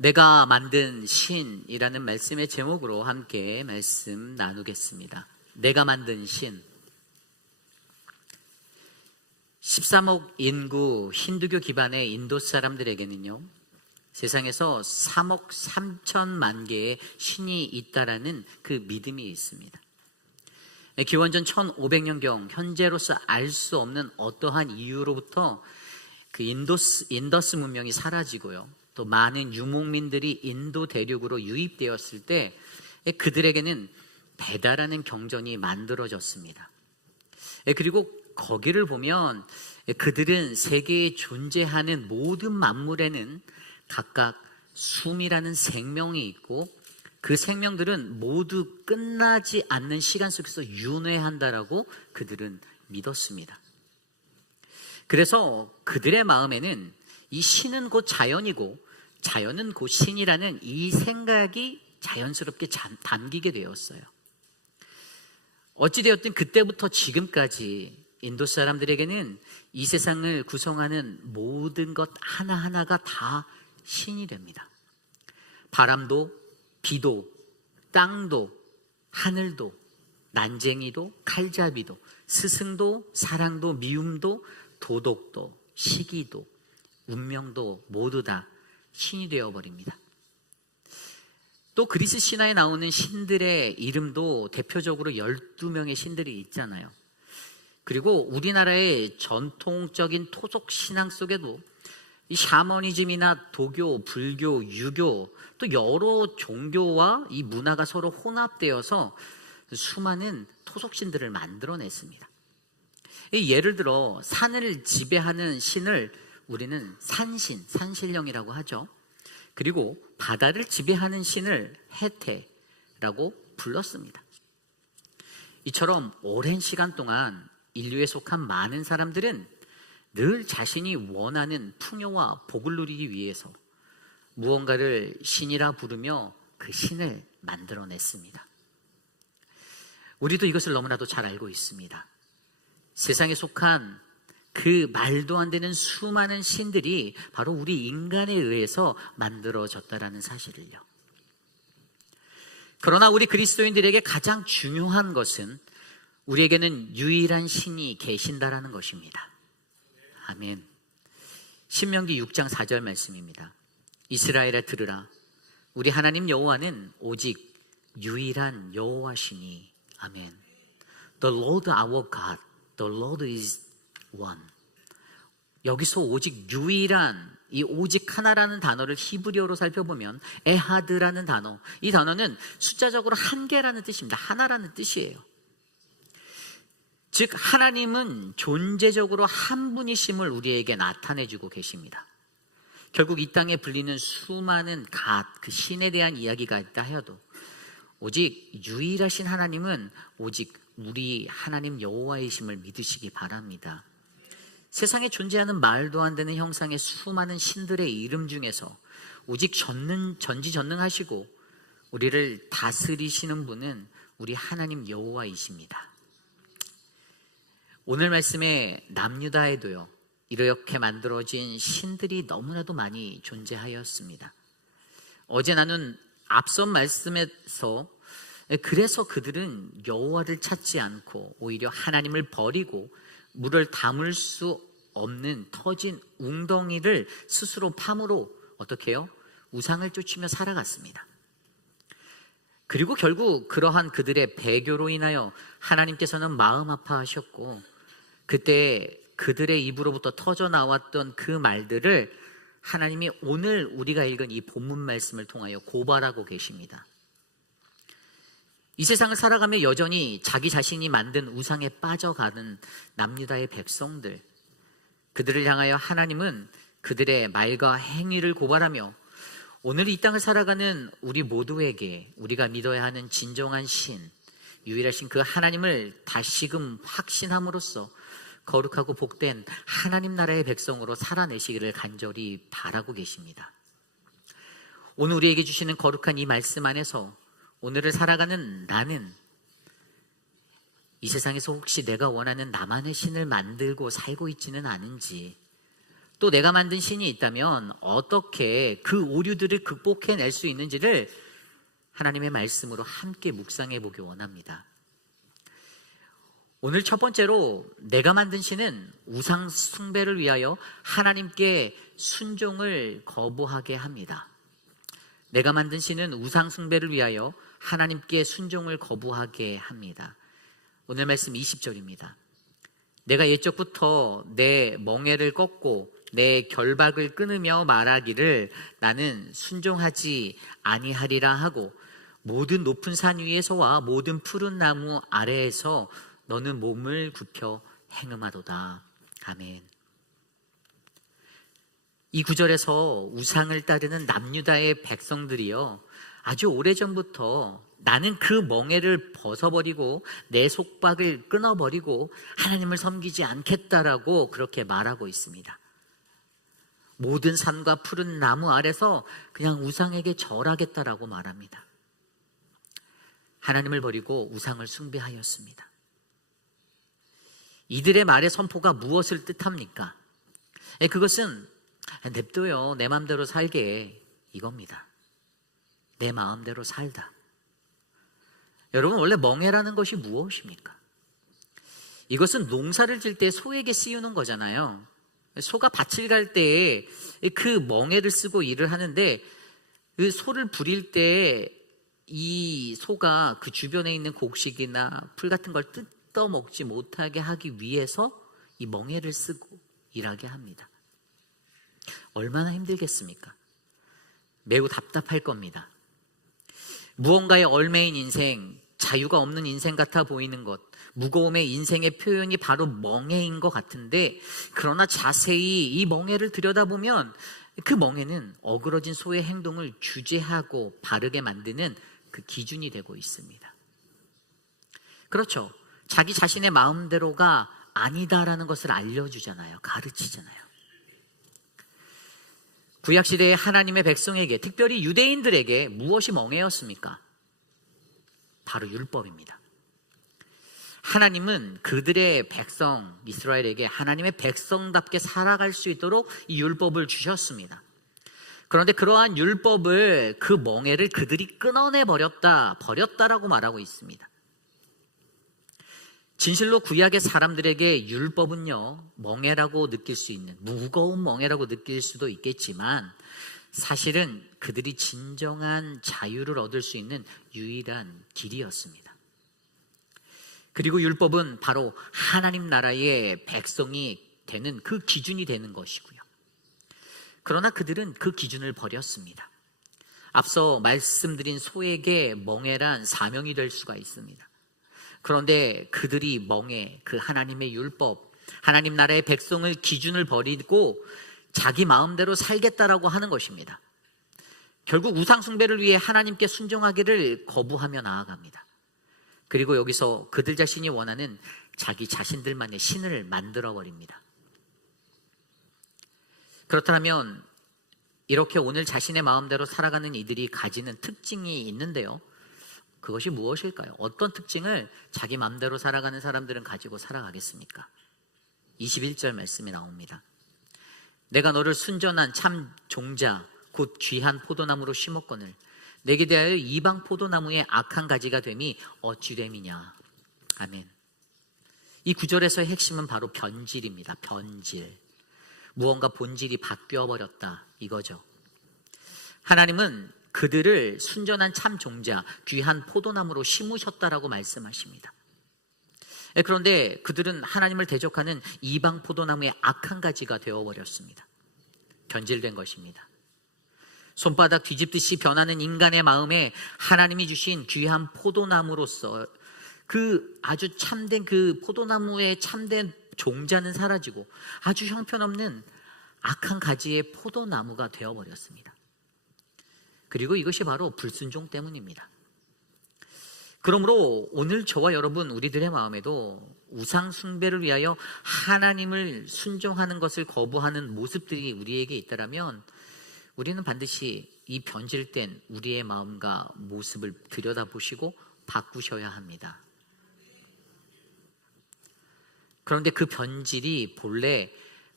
내가 만든 신이라는 말씀의 제목으로 함께 말씀 나누겠습니다. 내가 만든 신. 13억 인구 힌두교 기반의 인도 사람들에게는요, 세상에서 3억 3천만 개의 신이 있다라는 그 믿음이 있습니다. 기원전 1500년경 현재로서 알 수 없는 어떠한 이유로부터 그 인더스 문명이 사라지고요, 또 많은 유목민들이 인도 대륙으로 유입되었을 때 그들에게는 베다라는 경전이 만들어졌습니다. 그리고 거기를 보면 그들은 세계에 존재하는 모든 만물에는 각각 숨이라는 생명이 있고 그 생명들은 모두 끝나지 않는 시간 속에서 윤회한다라고 그들은 믿었습니다. 그래서 그들의 마음에는 이 신은 곧 자연이고 자연은 곧 신이라는 이 생각이 자연스럽게 담기게 되었어요. 어찌되었든 그때부터 지금까지 인도 사람들에게는 이 세상을 구성하는 모든 것 하나하나가 다 신이 됩니다. 바람도, 비도, 땅도, 하늘도, 난쟁이도, 칼잡이도, 스승도, 사랑도, 미움도, 도덕도, 시기도, 운명도 모두 다 신이 되어버립니다. 또 그리스 신화에 나오는 신들의 이름도 대표적으로 12명의 신들이 있잖아요. 그리고 우리나라의 전통적인 토속 신앙 속에도 이 샤머니즘이나 도교, 불교, 유교, 또 여러 종교와 이 문화가 서로 혼합되어서 수많은 토속신들을 만들어냈습니다. 예를 들어 산을 지배하는 신을 우리는 산신, 산신령이라고 하죠. 그리고 바다를 지배하는 신을 해태라고 불렀습니다. 이처럼 오랜 시간 동안 인류에 속한 많은 사람들은 늘 자신이 원하는 풍요와 복을 누리기 위해서 무언가를 신이라 부르며 그 신을 만들어냈습니다. 우리도 이것을 너무나도 잘 알고 있습니다. 세상에 속한 그 말도 안 되는 수많은 신들이 바로 우리 인간에 의해서 만들어졌다라는 사실을요. 그러나 우리 그리스도인들에게 가장 중요한 것은 우리에게는 유일한 신이 계신다라는 것입니다. 아멘. 신명기 6장 4절 말씀입니다. 이스라엘아 들으라. 우리 하나님 여호와는 오직 유일한 여호와시니. 아멘. The Lord our God, the Lord is one. 여기서 오직 유일한, 이 오직 하나라는 단어를 히브리어로 살펴보면 에하드라는 단어, 이 단어는 숫자적으로 한 개라는 뜻입니다. 하나라는 뜻이에요. 즉 하나님은 존재적으로 한 분이심을 우리에게 나타내주고 계십니다. 결국 이 땅에 불리는 수많은 그 신에 대한 이야기가 있다 해도 오직 유일하신 하나님은 오직 우리 하나님 여호와이심을 믿으시기 바랍니다. 세상에 존재하는 말도 안 되는 형상의 수많은 신들의 이름 중에서 오직 전지전능하시고 우리를 다스리시는 분은 우리 하나님 여호와이십니다. 오늘 말씀에 남유다에도요, 이렇게 만들어진 신들이 너무나도 많이 존재하였습니다. 어제 나눈 앞선 말씀에서 그래서 그들은 여호와를 찾지 않고 오히려 하나님을 버리고 물을 담을 수 없는 터진 웅덩이를 스스로 파므로 어떻게 해요? 우상을 쫓으며 살아갔습니다. 그리고 결국 그러한 그들의 배교로 인하여 하나님께서는 마음 아파하셨고 그때 그들의 입으로부터 터져 나왔던 그 말들을 하나님이 오늘 우리가 읽은 이 본문 말씀을 통하여 고발하고 계십니다. 이 세상을 살아가며 여전히 자기 자신이 만든 우상에 빠져가는 남유다의 백성들, 그들을 향하여 하나님은 그들의 말과 행위를 고발하며 오늘 이 땅을 살아가는 우리 모두에게 우리가 믿어야 하는 진정한 신, 유일하신 그 하나님을 다시금 확신함으로써 거룩하고 복된 하나님 나라의 백성으로 살아내시기를 간절히 바라고 계십니다. 오늘 우리에게 주시는 거룩한 이 말씀 안에서 오늘을 살아가는 나는 이 세상에서 혹시 내가 원하는 나만의 신을 만들고 살고 있지는 않은지, 또 내가 만든 신이 있다면 어떻게 그 오류들을 극복해낼 수 있는지를 하나님의 말씀으로 함께 묵상해 보기 원합니다. 오늘 첫 번째로 내가 만든 신은 우상 숭배를 위하여 하나님께 순종을 거부하게 합니다. 내가 만든 신은 우상 숭배를 위하여 하나님께 순종을 거부하게 합니다. 오늘 말씀 20절입니다. 내가 옛적부터 내 멍에를 꺾고 내 결박을 끊으며 말하기를 나는 순종하지 아니하리라 하고 모든 높은 산 위에서와 모든 푸른 나무 아래에서 너는 몸을 굽혀 행음하도다. 아멘. 이 구절에서 우상을 따르는 남유다의 백성들이요, 아주 오래전부터 나는 그 멍에를 벗어버리고 내 속박을 끊어버리고 하나님을 섬기지 않겠다라고 그렇게 말하고 있습니다. 모든 산과 푸른 나무 아래서 그냥 우상에게 절하겠다라고 말합니다. 하나님을 버리고 우상을 숭배하였습니다. 이들의 말의 선포가 무엇을 뜻합니까? 그것은 냅둬요, 내 마음대로 살게, 이겁니다. 내 마음대로 살다. 여러분, 원래 멍에라는 것이 무엇입니까? 이것은 농사를 질 때 소에게 씌우는 거잖아요. 소가 밭을 갈 때에 그 멍에를 쓰고 일을 하는데, 그 소를 부릴 때 이 소가 그 주변에 있는 곡식이나 풀 같은 걸 뜯어 먹지 못하게 하기 위해서 이 멍에를 쓰고 일하게 합니다. 얼마나 힘들겠습니까? 매우 답답할 겁니다. 무언가에 얽매인 인생, 자유가 없는 인생 같아 보이는 것, 무거움의 인생의 표현이 바로 멍에인 것 같은데, 그러나 자세히 이 멍에를 들여다보면 그 멍에는 어그러진 소의 행동을 주제하고 바르게 만드는 그 기준이 되고 있습니다. 그렇죠. 자기 자신의 마음대로가 아니다라는 것을 알려주잖아요. 가르치잖아요. 구약시대의 하나님의 백성에게, 특별히 유대인들에게 무엇이 멍에였습니까? 바로 율법입니다. 하나님은 그들의 백성 이스라엘에게 하나님의 백성답게 살아갈 수 있도록 이 율법을 주셨습니다. 그런데 그러한 율법을, 그 멍에를 그들이 끊어내 버렸다라고 말하고 있습니다. 진실로 구약의 사람들에게 율법은요, 멍에라고 느낄 수 있는, 무거운 멍에라고 느낄 수도 있겠지만 사실은 그들이 진정한 자유를 얻을 수 있는 유일한 길이었습니다. 그리고 율법은 바로 하나님 나라의 백성이 되는 그 기준이 되는 것이고요. 그러나 그들은 그 기준을 버렸습니다. 앞서 말씀드린 소에게 멍에란 사명이 될 수가 있습니다. 그런데 그들이 멍에, 그 하나님의 율법, 하나님 나라의 백성을 기준을 버리고 자기 마음대로 살겠다라고 하는 것입니다. 결국 우상 숭배를 위해 하나님께 순종하기를 거부하며 나아갑니다. 그리고 여기서 그들 자신이 원하는 자기 자신들만의 신을 만들어 버립니다. 그렇다면 이렇게 오늘 자신의 마음대로 살아가는 이들이 가지는 특징이 있는데요, 그것이 무엇일까요? 어떤 특징을 자기 마음대로 살아가는 사람들은 가지고 살아가겠습니까? 21절 말씀이 나옵니다. 내가 너를 순전한 참 종자 곧 귀한 포도나무로 심었거늘 내게 대하여 이방 포도나무의 악한 가지가 됨이 어찌 됨이냐. 아멘. 이 구절에서의 핵심은 바로 변질입니다. 변질. 무언가 본질이 바뀌어버렸다, 이거죠. 하나님은 그들을 순전한 참 종자, 귀한 포도나무로 심으셨다라고 말씀하십니다. 그런데 그들은 하나님을 대적하는 이방 포도나무의 악한 가지가 되어버렸습니다. 변질된 것입니다. 손바닥 뒤집듯이 변하는 인간의 마음에 하나님이 주신 귀한 포도나무로서 그 아주 참된 그 포도나무의 참된 종자는 사라지고 아주 형편없는 악한 가지의 포도나무가 되어버렸습니다. 그리고 이것이 바로 불순종 때문입니다. 그러므로 오늘 저와 여러분, 우리들의 마음에도 우상 숭배를 위하여 하나님을 순종하는 것을 거부하는 모습들이 우리에게 있다면 우리는 반드시 이 변질된 우리의 마음과 모습을 들여다보시고 바꾸셔야 합니다. 그런데 그 변질이 본래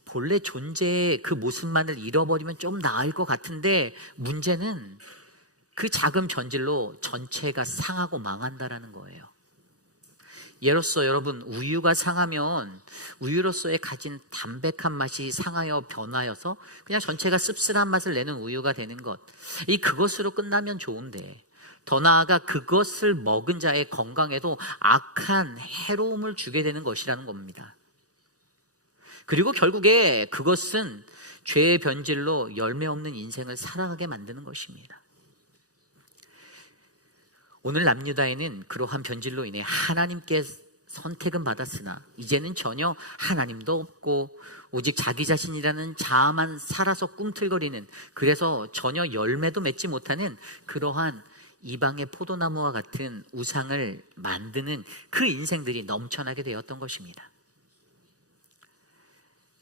본래 존재의 그 모습만을 잃어버리면 좀 나을 것 같은데, 문제는 그 작은 변질로 전체가 상하고 망한다라는 거예요. 예로서 여러분, 우유가 상하면 우유로서의 가진 담백한 맛이 상하여 변하여서 그냥 전체가 씁쓸한 맛을 내는 우유가 되는 것, 그것으로 끝나면 좋은데, 더 나아가 그것을 먹은 자의 건강에도 악한 해로움을 주게 되는 것이라는 겁니다. 그리고 결국에 그것은 죄의 변질로 열매 없는 인생을 살아가게 만드는 것입니다. 오늘 남유다에는 그러한 변질로 인해 하나님께 선택은 받았으나 이제는 전혀 하나님도 없고 오직 자기 자신이라는 자아만 살아서 꿈틀거리는, 그래서 전혀 열매도 맺지 못하는 그러한 이방의 포도나무와 같은 우상을 만드는 그 인생들이 넘쳐나게 되었던 것입니다.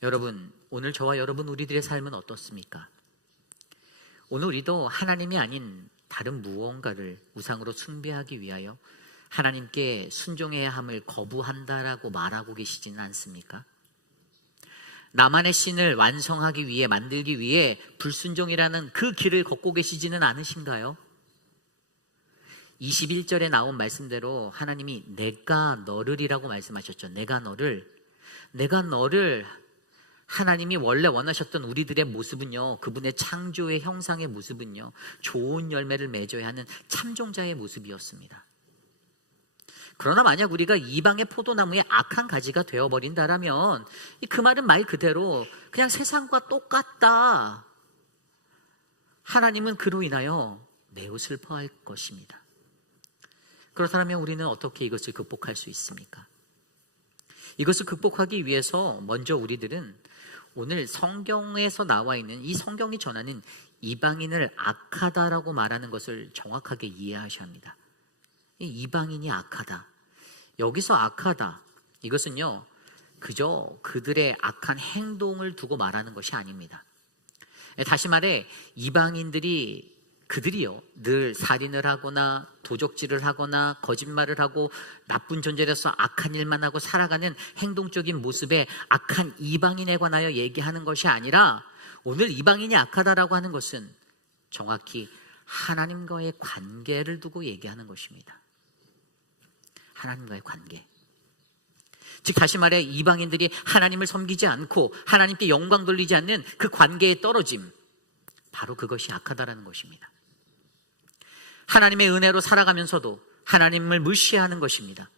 여러분, 오늘 저와 여러분 우리들의 삶은 어떻습니까? 오늘 우리도 하나님이 아닌 다른 무언가를 우상으로 숭배하기 위하여 하나님께 순종해야 함을 거부한다라고 말하고 계시지는 않습니까? 나만의 신을 완성하기 위해, 만들기 위해 불순종이라는 그 길을 걷고 계시지는 않으신가요? 21절에 나온 말씀대로 하나님이 내가 너를이라고 말씀하셨죠. 내가 너를 하나님이 원래 원하셨던 우리들의 모습은요, 그분의 창조의 형상의 모습은요, 좋은 열매를 맺어야 하는 참종자의 모습이었습니다. 그러나 만약 우리가 이방의 포도나무의 악한 가지가 되어버린다라면 그 말은 말 그대로 그냥 세상과 똑같다. 하나님은 그로 인하여 매우 슬퍼할 것입니다. 그렇다면 우리는 어떻게 이것을 극복할 수 있습니까? 이것을 극복하기 위해서 먼저 우리들은 오늘 성경에서 나와 있는 이 성경이 전하는 이방인을 악하다라고 말하는 것을 정확하게 이해하셔야 합니다. 이 이방인이 악하다. 여기서 악하다. 이것은요, 그저 그들의 악한 행동을 두고 말하는 것이 아닙니다. 다시 말해, 그들이요, 늘 살인을 하거나 도적질을 하거나 거짓말을 하고 나쁜 존재로서 악한 일만 하고 살아가는 행동적인 모습의 악한 이방인에 관하여 얘기하는 것이 아니라, 오늘 이방인이 악하다라고 하는 것은 정확히 하나님과의 관계를 두고 얘기하는 것입니다. 하나님과의 관계. 즉 다시 말해, 이방인들이 하나님을 섬기지 않고 하나님께 영광 돌리지 않는 그 관계에 떨어짐, 바로 그것이 악하다라는 것입니다. 하나님의 은혜로 살아가면서도 하나님을 무시하는 것입니다.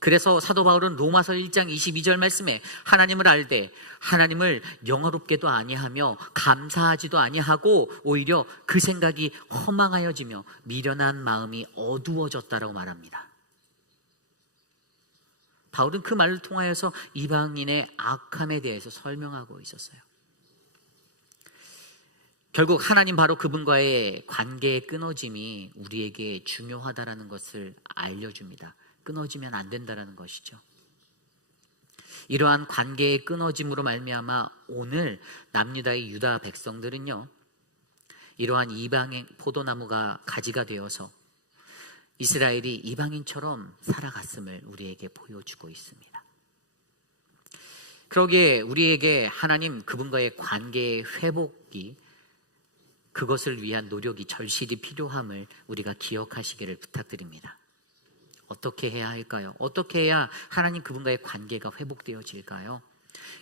그래서 사도 바울은 로마서 1장 22절 말씀에 하나님을 알되 하나님을 영화롭게도 아니하며 감사하지도 아니하고 오히려 그 생각이 허망하여지며 미련한 마음이 어두워졌다라고 말합니다. 바울은 그 말을 통하여서 이방인의 악함에 대해서 설명하고 있었어요. 결국 하나님, 바로 그분과의 관계의 끊어짐이 우리에게 중요하다라는 것을 알려줍니다. 끊어지면 안 된다라는 것이죠. 이러한 관계의 끊어짐으로 말미암아 오늘 남유다의 유다 백성들은요, 이러한 이방의 포도나무가 가지가 되어서 이스라엘이 이방인처럼 살아갔음을 우리에게 보여주고 있습니다. 그러기에 우리에게 하나님 그분과의 관계의 회복이, 그것을 위한 노력이 절실히 필요함을 우리가 기억하시기를 부탁드립니다. 어떻게 해야 할까요? 어떻게 해야 하나님 그분과의 관계가 회복되어질까요?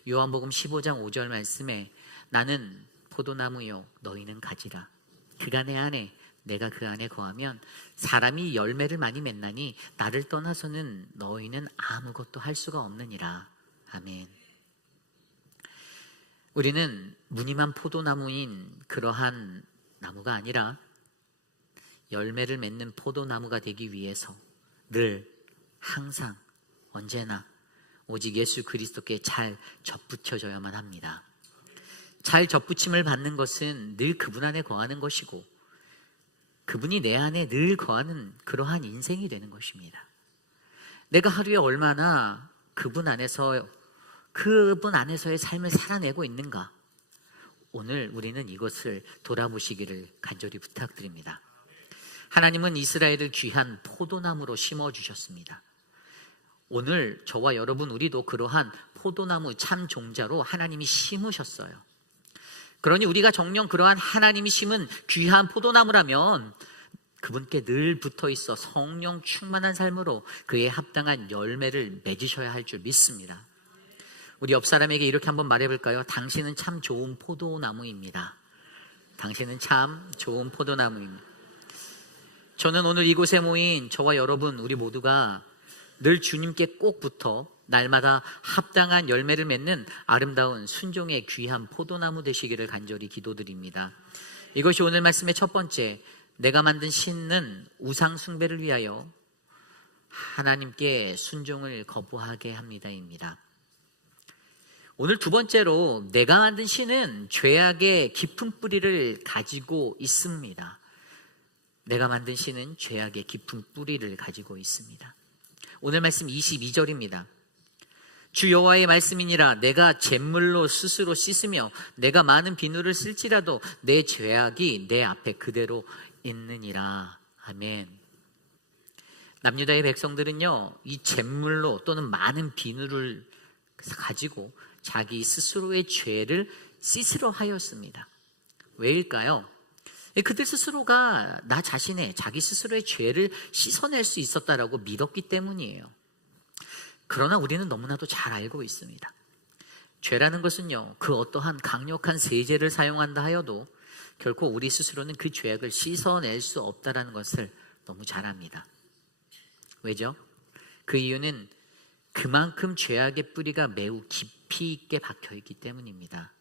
요한복음 15장 5절 말씀에 나는 포도나무요 너희는 가지라. 그가 내 안에 내가 그 안에 거하면 사람이 열매를 많이 맺나니 나를 떠나서는 너희는 아무것도 할 수가 없느니라. 아멘. 우리는 무늬만 포도나무인 그러한 나무가 아니라 열매를 맺는 포도나무가 되기 위해서 늘 항상 언제나 오직 예수 그리스도께 잘 접붙여져야만 합니다. 잘 접붙임을 받는 것은 늘 그분 안에 거하는 것이고 그분이 내 안에 늘 거하는 그러한 인생이 되는 것입니다. 내가 하루에 얼마나 그분 안에서의 삶을 살아내고 있는가, 오늘 우리는 이것을 돌아보시기를 간절히 부탁드립니다. 하나님은 이스라엘을 귀한 포도나무로 심어주셨습니다. 오늘 저와 여러분 우리도 그러한 포도나무 참 종자로 하나님이 심으셨어요. 그러니 우리가 정녕 그러한 하나님이 심은 귀한 포도나무라면 그분께 늘 붙어 있어 성령 충만한 삶으로 그에 합당한 열매를 맺으셔야 할 줄 믿습니다. 우리 옆 사람에게 이렇게 한번 말해볼까요? 당신은 참 좋은 포도나무입니다. 당신은 참 좋은 포도나무입니다. 저는 오늘 이곳에 모인 저와 여러분 우리 모두가 늘 주님께 꼭 붙어 날마다 합당한 열매를 맺는 아름다운 순종의 귀한 포도나무 되시기를 간절히 기도드립니다. 이것이 오늘 말씀의 첫 번째, 내가 만든 신은 우상 숭배를 위하여 하나님께 순종을 거부하게 합니다입니다. 오늘 두 번째로, 내가 만든 신은 죄악의 깊은 뿌리를 가지고 있습니다. 내가 만든 신은 죄악의 깊은 뿌리를 가지고 있습니다. 오늘 말씀 22절입니다. 주 여호와의 말씀이니라. 내가 잿물로 스스로 씻으며 내가 많은 비누를 쓸지라도 내 죄악이 내 앞에 그대로 있느니라. 아멘. 남유다의 백성들은요, 이 잿물로 또는 많은 비누를 가지고 자기 스스로의 죄를 씻으려 하였습니다. 왜일까요? 그들 스스로가 나 자신의 자기 스스로의 죄를 씻어낼 수 있었다라고 믿었기 때문이에요. 그러나 우리는 너무나도 잘 알고 있습니다. 죄라는 것은요, 그 어떠한 강력한 세제를 사용한다 하여도 결코 우리 스스로는 그 죄악을 씻어낼 수 없다는 것을 너무 잘 압니다. 왜죠? 그 이유는 그만큼 죄악의 뿌리가 매우 깊이 있게 박혀있기 때문입니다.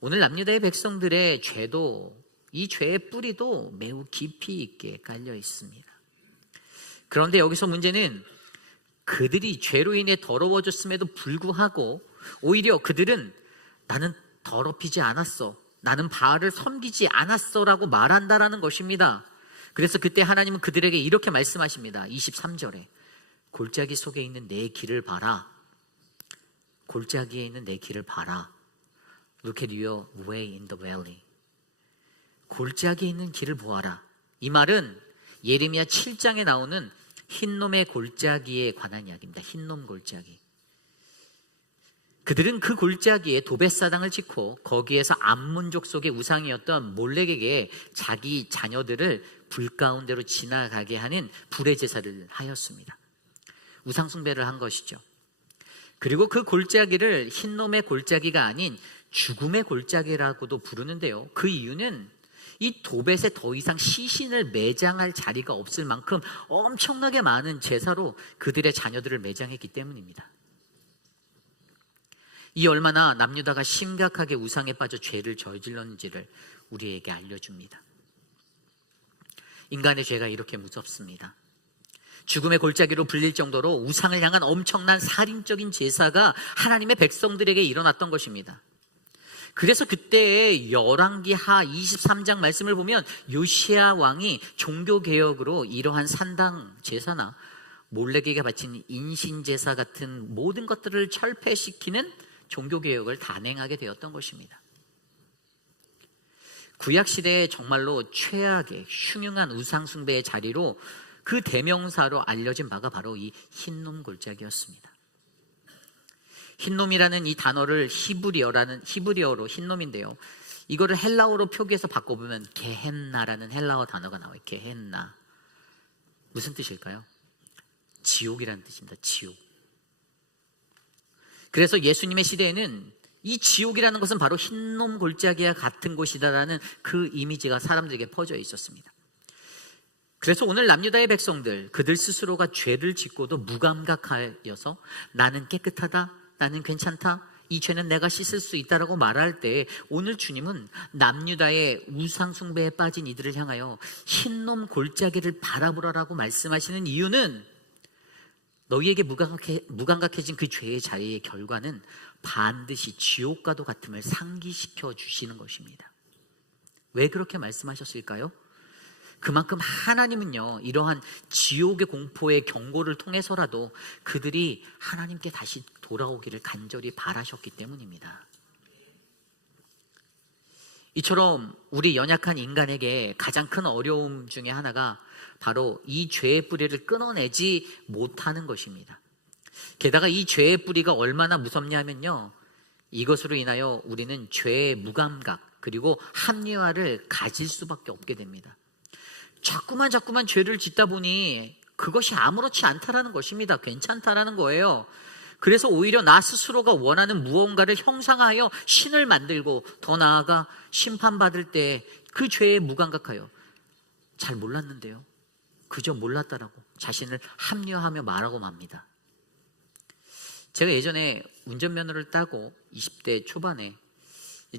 오늘 남유다의 백성들의 죄도, 이 죄의 뿌리도 매우 깊이 있게 깔려 있습니다. 그런데 여기서 문제는 그들이 죄로 인해 더러워졌음에도 불구하고 오히려 그들은 나는 더럽히지 않았어, 나는 바알을 섬기지 않았어 라고 말한다라는 것입니다. 그래서 그때 하나님은 그들에게 이렇게 말씀하십니다. 23절에 골짜기 속에 있는 내 길을 봐라. 골짜기에 있는 내 길을 봐라. Look at your way in the valley. 골짜기에 있는 길을 보아라. 이 말은 예레미야 7장에 나오는 흰놈의 골짜기에 관한 이야기입니다. 흰놈 골짜기. 그들은 그 골짜기에 도벳사당을 짓고 거기에서 암몬족 속의 우상이었던 몰렉에게 자기 자녀들을 불 가운데로 지나가게 하는 불의 제사를 하였습니다. 우상 숭배를 한 것이죠. 그리고 그 골짜기를 흰놈의 골짜기가 아닌 죽음의 골짜기라고도 부르는데요. 그 이유는 이 도벳에 더 이상 시신을 매장할 자리가 없을 만큼 엄청나게 많은 제사로 그들의 자녀들을 매장했기 때문입니다. 이 얼마나 남유다가 심각하게 우상에 빠져 죄를 저질렀는지를 우리에게 알려줍니다. 인간의 죄가 이렇게 무섭습니다. 죽음의 골짜기로 불릴 정도로 우상을 향한 엄청난 살인적인 제사가 하나님의 백성들에게 일어났던 것입니다. 그래서 그때의 열왕기하 23장 말씀을 보면 요시야 왕이 종교개혁으로 이러한 산당 제사나 몰렉에게 바친 인신제사 같은 모든 것들을 철폐시키는 종교개혁을 단행하게 되었던 것입니다. 구약시대에 정말로 최악의 흉흉한 우상숭배의 자리로 그 대명사로 알려진 바가 바로 이 흰놈 골짜기였습니다. 흰놈이라는 이 단어를 히브리어로 흰놈인데요, 이거를 헬라어로 표기해서 바꿔보면 게헨나라는 헬라어 단어가 나와요. 게헨나. 무슨 뜻일까요? 지옥이라는 뜻입니다. 지옥. 그래서 예수님의 시대에는 이 지옥이라는 것은 바로 흰놈 골짜기와 같은 곳이다라는 그 이미지가 사람들에게 퍼져 있었습니다. 그래서 오늘 남유다의 백성들, 그들 스스로가 죄를 짓고도 무감각하여서 나는 깨끗하다, 나는 괜찮다, 이 죄는 내가 씻을 수 있다라고 말할 때 오늘 주님은 남유다의 우상 숭배에 빠진 이들을 향하여 흰놈 골짜기를 바라보라라고 말씀하시는 이유는 너희에게 무감각해진 그 죄의 자리의 결과는 반드시 지옥과도 같음을 상기시켜 주시는 것입니다. 왜 그렇게 말씀하셨을까요? 그만큼 하나님은요, 이러한 지옥의 공포의 경고를 통해서라도 그들이 하나님께 다시 돌아오기를 간절히 바라셨기 때문입니다. 이처럼 우리 연약한 인간에게 가장 큰 어려움 중에 하나가 바로 이 죄의 뿌리를 끊어내지 못하는 것입니다. 게다가 이 죄의 뿌리가 얼마나 무섭냐면요, 이것으로 인하여 우리는 죄의 무감각 그리고 합리화를 가질 수밖에 없게 됩니다. 자꾸만 죄를 짓다 보니 그것이 아무렇지 않다라는 것입니다. 괜찮다라는 거예요. 그래서 오히려 나 스스로가 원하는 무언가를 형상하여 신을 만들고, 더 나아가 심판받을 때 그 죄에 무감각하여 잘 몰랐는데요, 그저 몰랐다라고 자신을 합리화하며 말하고 맙니다. 제가 예전에 운전면허를 따고 20대 초반에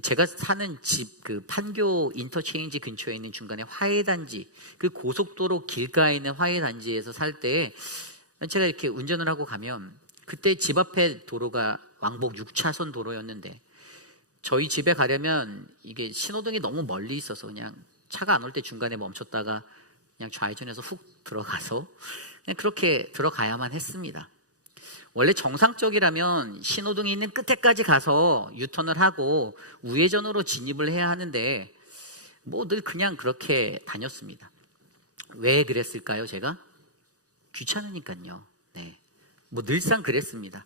제가 사는 집 그 판교 인터체인지 근처에 있는 중간에 화해단지, 그 고속도로 길가에 있는 화해단지에서 살 때 제가 이렇게 운전을 하고 가면, 그때 집 앞에 도로가 왕복 6차선 도로였는데 저희 집에 가려면 이게 신호등이 너무 멀리 있어서 그냥 차가 안 올 때 중간에 멈췄다가 그냥 좌회전해서 훅 들어가서 그냥 그렇게 들어가야만 했습니다. 원래 정상적이라면 신호등이 있는 끝에까지 가서 유턴을 하고 우회전으로 진입을 해야 하는데 뭐 늘 그냥 그렇게 다녔습니다. 왜 그랬을까요? 제가 귀찮으니까요. 네, 뭐 늘상 그랬습니다.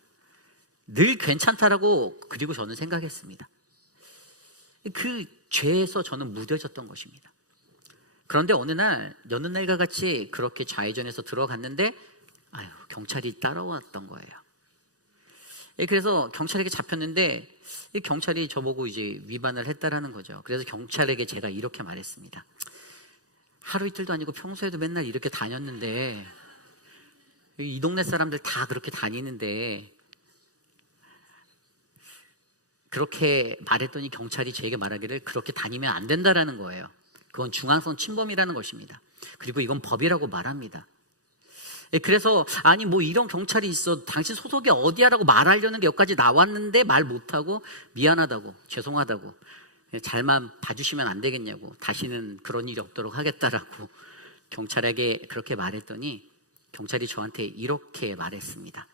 늘 괜찮다라고 그리고 저는 생각했습니다. 그 죄에서 저는 무뎌졌던 것입니다. 그런데 어느 날 여느 날과 같이 그렇게 좌회전해서 들어갔는데 경찰이 따라왔던 거예요. 그래서 경찰에게 잡혔는데 경찰이 저보고 이제 위반을 했다라는 거죠. 그래서 경찰에게 제가 이렇게 말했습니다. 하루 이틀도 아니고 평소에도 맨날 이렇게 다녔는데, 이 동네 사람들 다 그렇게 다니는데, 그렇게 말했더니 경찰이 제게 말하기를 그렇게 다니면 안 된다라는 거예요. 그건 중앙선 침범이라는 것입니다. 그리고 이건 법이라고 말합니다. 그래서 아니 뭐 이런 경찰이 있어, 당신 소속이 어디야라고 말하려는 게 여기까지 나왔는데 말 못하고 미안하다고, 죄송하다고, 잘만 봐주시면 안 되겠냐고, 다시는 그런 일이 없도록 하겠다라고 경찰에게 그렇게 말했더니 경찰이 저한테 이렇게 말했습니다.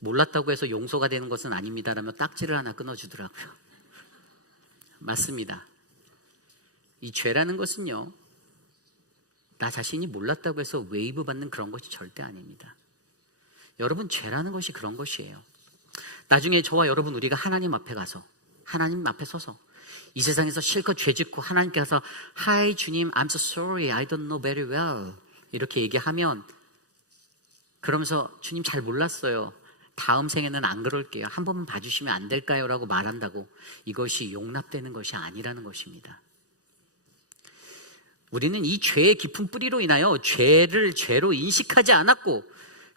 몰랐다고 해서 용서가 되는 것은 아닙니다라며 딱지를 하나 끊어주더라고요. 맞습니다. 이 죄라는 것은요, 나 자신이 몰랐다고 해서 웨이브 받는 그런 것이 절대 아닙니다. 여러분, 죄라는 것이 그런 것이에요. 나중에 저와 여러분 우리가 하나님 앞에 가서, 하나님 앞에 서서 이 세상에서 실컷 죄 짓고 하나님께 가서 Hi 주님, I'm so sorry, I don't know very well 이렇게 얘기하면, 그러면서 주님 잘 몰랐어요, 다음 생에는 안 그럴게요, 한 번만 봐주시면 안 될까요? 라고 말한다고 이것이 용납되는 것이 아니라는 것입니다. 우리는 이 죄의 깊은 뿌리로 인하여 죄를 죄로 인식하지 않았고,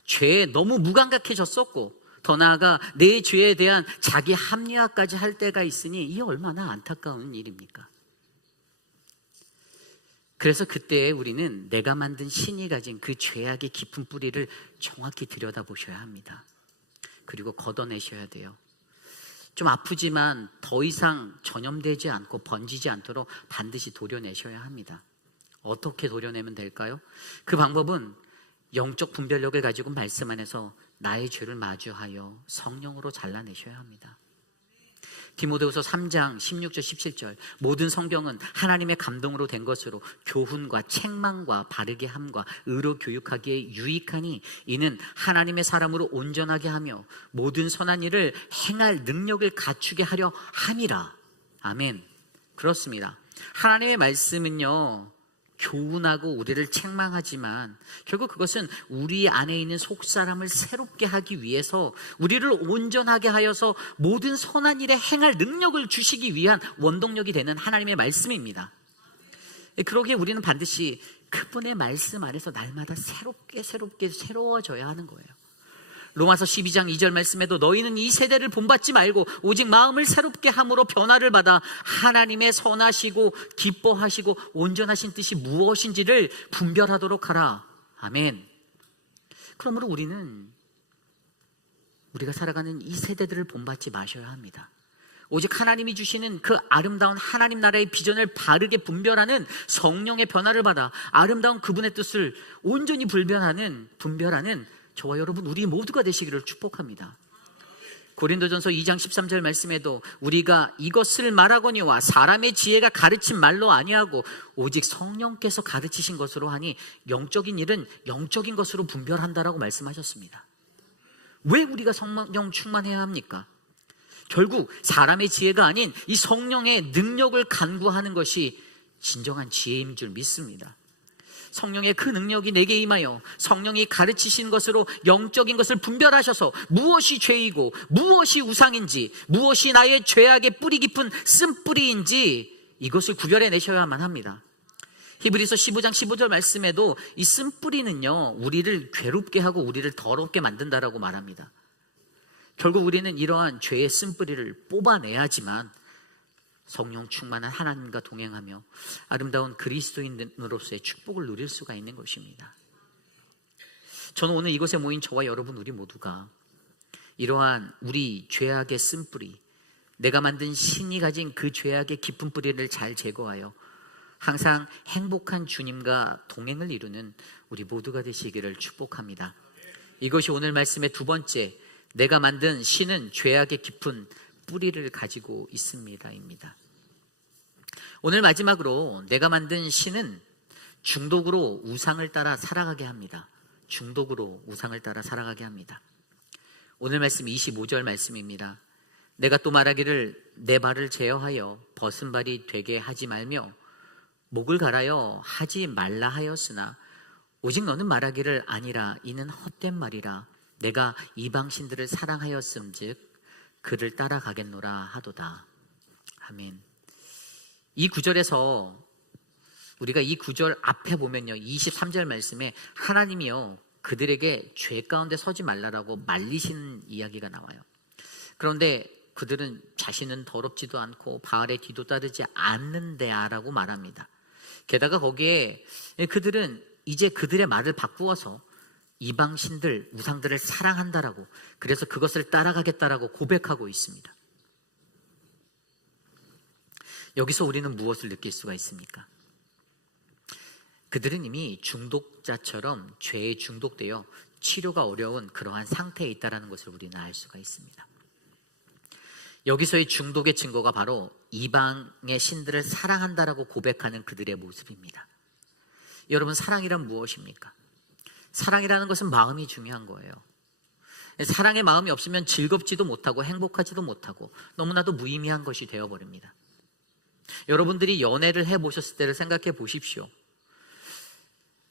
죄에 너무 무감각해졌었고, 더 나아가 내 죄에 대한 자기 합리화까지 할 때가 있으니 이게 얼마나 안타까운 일입니까? 그래서 그때 우리는 내가 만든 신이 가진 그 죄악의 깊은 뿌리를 정확히 들여다보셔야 합니다. 그리고 걷어내셔야 돼요. 좀 아프지만 더 이상 전염되지 않고 번지지 않도록 반드시 도려내셔야 합니다. 어떻게 도려내면 될까요? 그 방법은 영적 분별력을 가지고 말씀 안에서 나의 죄를 마주하여 성령으로 잘라내셔야 합니다. 디모데후서 3장 16절 17절 모든 성경은 하나님의 감동으로 된 것으로 교훈과 책망과 바르게 함과 의로 교육하기에 유익하니 이는 하나님의 사람으로 온전하게 하며 모든 선한 일을 행할 능력을 갖추게 하려 함이라. 아멘. 그렇습니다. 하나님의 말씀은요, 교훈하고 우리를 책망하지만 결국 그것은 우리 안에 있는 속사람을 새롭게 하기 위해서, 우리를 온전하게 하여서 모든 선한 일에 행할 능력을 주시기 위한 원동력이 되는 하나님의 말씀입니다. 그러기에 우리는 반드시 그분의 말씀 안에서 날마다 새롭게 새로워져야 하는 거예요. 로마서 12장 2절 말씀에도 너희는 이 세대를 본받지 말고 오직 마음을 새롭게 함으로 변화를 받아 하나님의 선하시고 기뻐하시고 온전하신 뜻이 무엇인지를 분별하도록 하라. 아멘. 그러므로 우리는 우리가 살아가는 이 세대들을 본받지 마셔야 합니다. 오직 하나님이 주시는 그 아름다운 하나님 나라의 비전을 바르게 분별하는 성령의 변화를 받아 아름다운 그분의 뜻을 온전히 분별하는 저와 여러분 우리 모두가 되시기를 축복합니다. 고린도전서 2장 13절 말씀에도 우리가 이것을 말하거니와 사람의 지혜가 가르친 말로 아니하고 오직 성령께서 가르치신 것으로 하니 영적인 일은 영적인 것으로 분별한다라고 말씀하셨습니다. 왜 우리가 성령 충만해야 합니까? 결국 사람의 지혜가 아닌 이 성령의 능력을 간구하는 것이 진정한 지혜인 줄 믿습니다. 성령의 그 능력이 내게 임하여 성령이 가르치신 것으로 영적인 것을 분별하셔서 무엇이 죄이고 무엇이 우상인지, 무엇이 나의 죄악의 뿌리 깊은 쓴뿌리인지 이것을 구별해내셔야만 합니다. 히브리서 15장 15절 말씀에도 이 쓴뿌리는요, 우리를 괴롭게 하고 우리를 더럽게 만든다라고 말합니다. 결국 우리는 이러한 죄의 쓴뿌리를 뽑아내야지만 성령 충만한 하나님과 동행하며 아름다운 그리스도인으로서의 축복을 누릴 수가 있는 것입니다. 저는 오늘 이곳에 모인 저와 여러분 우리 모두가 이러한 우리 죄악의 쓴뿌리, 내가 만든 신이 가진 그 죄악의 깊은 뿌리를 잘 제거하여 항상 행복한 주님과 동행을 이루는 우리 모두가 되시기를 축복합니다. 이것이 오늘 말씀의 두 번째, 내가 만든 신은 죄악의 깊은 뿌리를 가지고 있습니다입니다. 오늘 마지막으로 내가 만든 신은 중독으로 우상을 따라 살아가게 합니다. 중독으로 우상을 따라 살아가게 합니다. 오늘 말씀 25절 말씀입니다. 내가 또 말하기를 내 발을 제어하여 벗은 발이 되게 하지 말며 목을 갈아여 하지 말라 하였으나 오직 너는 말하기를 아니라 이는 헛된 말이라 내가 이방신들을 사랑하였음즉 그를 따라가겠노라 하도다. 아멘. 이 구절에서 우리가 이 구절 앞에 보면요, 23절 말씀에 하나님이요 그들에게 죄 가운데 서지 말라라고 말리시는 이야기가 나와요. 그런데 그들은 자신은 더럽지도 않고 바알의 뒤도 따르지 않는데라고 말합니다. 게다가 거기에 그들은 이제 그들의 말을 바꾸어서 이방신들, 우상들을 사랑한다라고, 그래서 그것을 따라가겠다라고 고백하고 있습니다. 여기서 우리는 무엇을 느낄 수가 있습니까? 그들은 이미 중독자처럼 죄에 중독되어 치료가 어려운 그러한 상태에 있다는 것을 우리는 알 수가 있습니다. 여기서의 중독의 증거가 바로 이방의 신들을 사랑한다라고 고백하는 그들의 모습입니다. 여러분, 사랑이란 무엇입니까? 사랑이라는 것은 마음이 중요한 거예요. 사랑의 마음이 없으면 즐겁지도 못하고 행복하지도 못하고 너무나도 무의미한 것이 되어버립니다. 여러분들이 연애를 해보셨을 때를 생각해 보십시오.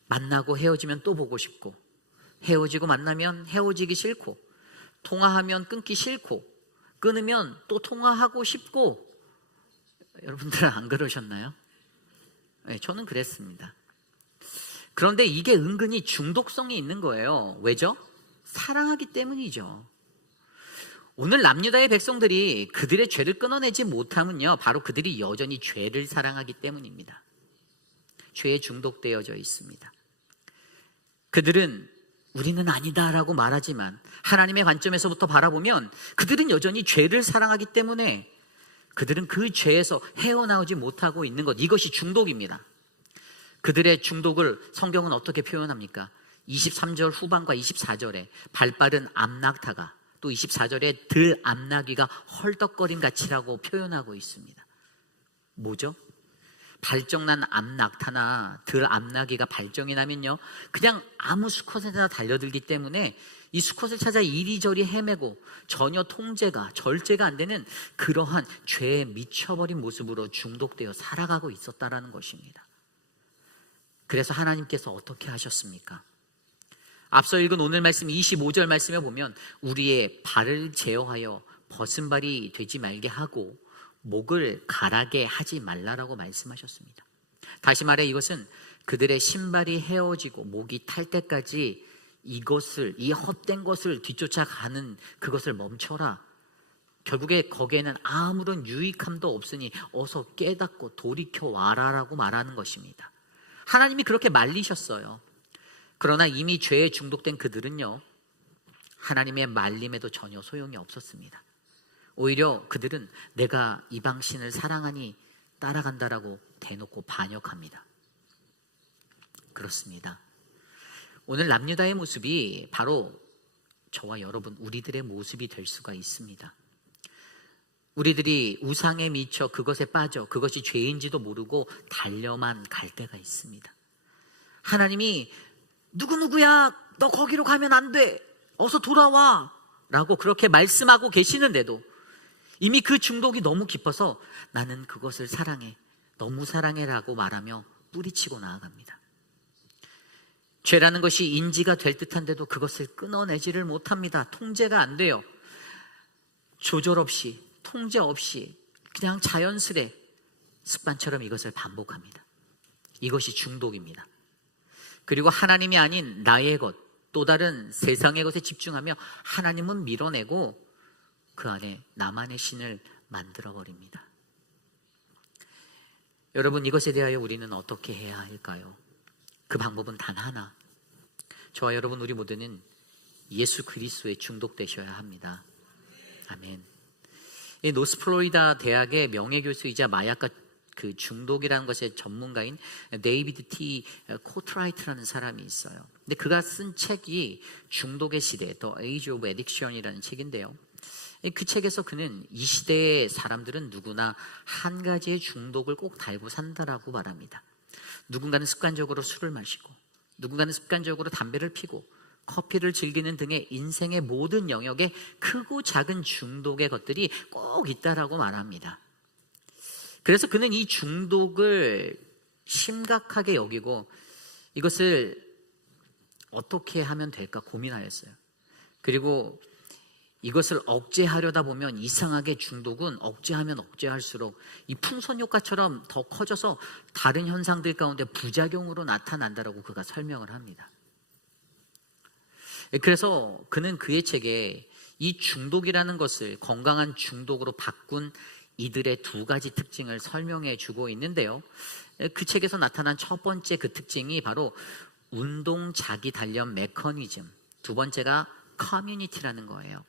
만나고 헤어지면 또 보고 싶고, 헤어지고 만나면 헤어지기 싫고, 통화하면 끊기 싫고, 끊으면 또 통화하고 싶고. 여러분들은 안 그러셨나요? 네, 저는 그랬습니다. 그런데 이게 은근히 중독성이 있는 거예요. 왜죠? 사랑하기 때문이죠. 오늘 남유다의 백성들이 그들의 죄를 끊어내지 못하면요, 바로 그들이 여전히 죄를 사랑하기 때문입니다. 죄에 중독되어져 있습니다. 그들은 우리는 아니다라고 말하지만 하나님의 관점에서부터 바라보면 그들은 여전히 죄를 사랑하기 때문에 그들은 그 죄에서 헤어나오지 못하고 있는 것, 이것이 중독입니다. 그들의 중독을 성경은 어떻게 표현합니까? 23절 후반과 24절에 발빠른 암낙타가, 또 24절에 들 암나귀가 헐떡거림 같이라고 표현하고 있습니다. 뭐죠? 발정난 암낙타나 들 암나귀가 발정이 나면요, 그냥 아무 수컷에나 달려들기 때문에 이 수컷을 찾아 이리저리 헤매고 전혀 통제가, 절제가 안 되는 그러한 죄에 미쳐버린 모습으로 중독되어 살아가고 있었다라는 것입니다. 그래서 하나님께서 어떻게 하셨습니까? 앞서 읽은 오늘 말씀 25절 말씀에 보면 우리의 발을 제어하여 벗은 발이 되지 말게 하고 목을 가라게 하지 말라라고 말씀하셨습니다. 다시 말해 이것은 그들의 신발이 헤어지고 목이 탈 때까지 이것을, 이 헛된 것을 뒤쫓아가는 그것을 멈춰라. 결국에 거기에는 아무런 유익함도 없으니 어서 깨닫고 돌이켜 와라라고 말하는 것입니다. 하나님이 그렇게 말리셨어요. 그러나 이미 죄에 중독된 그들은요, 하나님의 말림에도 전혀 소용이 없었습니다. 오히려 그들은 내가 이방신을 사랑하니 따라간다라고 대놓고 반역합니다. 그렇습니다. 오늘 남유다의 모습이 바로 저와 여러분, 우리들의 모습이 될 수가 있습니다. 우리들이 우상에 미쳐 그것에 빠져 그것이 죄인지도 모르고 달려만 갈 때가 있습니다. 하나님이 누구누구야, 너 거기로 가면 안 돼, 어서 돌아와 라고 그렇게 말씀하고 계시는데도 이미 그 중독이 너무 깊어서 나는 그것을 사랑해, 너무 사랑해 라고 말하며 뿌리치고 나아갑니다. 죄라는 것이 인지가 될 듯한데도 그것을 끊어내지를 못합니다. 통제가 안 돼요. 조절 없이, 통제 없이 그냥 자연스레 습관처럼 이것을 반복합니다. 이것이 중독입니다. 그리고 하나님이 아닌 나의 것, 또 다른 세상의 것에 집중하며 하나님은 밀어내고 그 안에 나만의 신을 만들어버립니다. 여러분, 이것에 대하여 우리는 어떻게 해야 할까요? 그 방법은 단 하나. 저와 여러분, 우리 모두는 예수 그리스도에 중독되셔야 합니다. 아멘. 이 노스플로리다 대학의 명예교수이자 마약과 그 중독이라는 것의 전문가인 데이비드 T. 코트라이트라는 사람이 있어요. 근데 그가 쓴 책이 중독의 시대, The Age of Addiction이라는 책인데요. 그 책에서 그는 이 시대의 사람들은 누구나 한 가지의 중독을 꼭 달고 산다라고 말합니다. 누군가는 습관적으로 술을 마시고, 누군가는 습관적으로 담배를 피고, 커피를 즐기는 등의 인생의 모든 영역에 크고 작은 중독의 것들이 꼭 있다라고 말합니다. 그래서 그는 이 중독을 심각하게 여기고 이것을 어떻게 하면 될까 고민하였어요. 그리고 이것을 억제하려다 보면 이상하게 중독은 억제하면 억제할수록 이 풍선 효과처럼 더 커져서 다른 현상들 가운데 부작용으로 나타난다라고 그가 설명을 합니다. 그래서 그는 그의 책에 이 중독이라는 것을 건강한 중독으로 바꾼 이들의 두 가지 특징을 설명해 주고 있는데요. 그 책에서 나타난 첫 번째 그 특징이 바로 운동 자기 단련 메커니즘, 두 번째가 커뮤니티라는 거예요.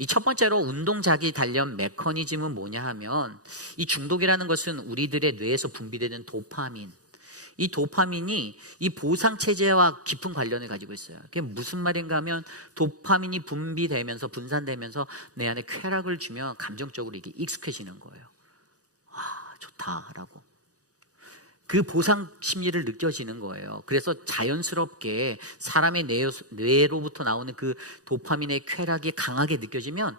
이 첫 번째로 운동 자기 단련 메커니즘은 뭐냐 하면, 이 중독이라는 것은 우리들의 뇌에서 분비되는 도파민, 이 도파민이 이 보상체제와 깊은 관련을 가지고 있어요. 그게 무슨 말인가 하면, 도파민이 분비되면서 분산되면서 내 안에 쾌락을 주면 감정적으로 이게 익숙해지는 거예요. 와, 좋다라고. 그 보상 심리를 느껴지는 거예요. 그래서 자연스럽게 사람의 뇌로부터 나오는 그 도파민의 쾌락이 강하게 느껴지면,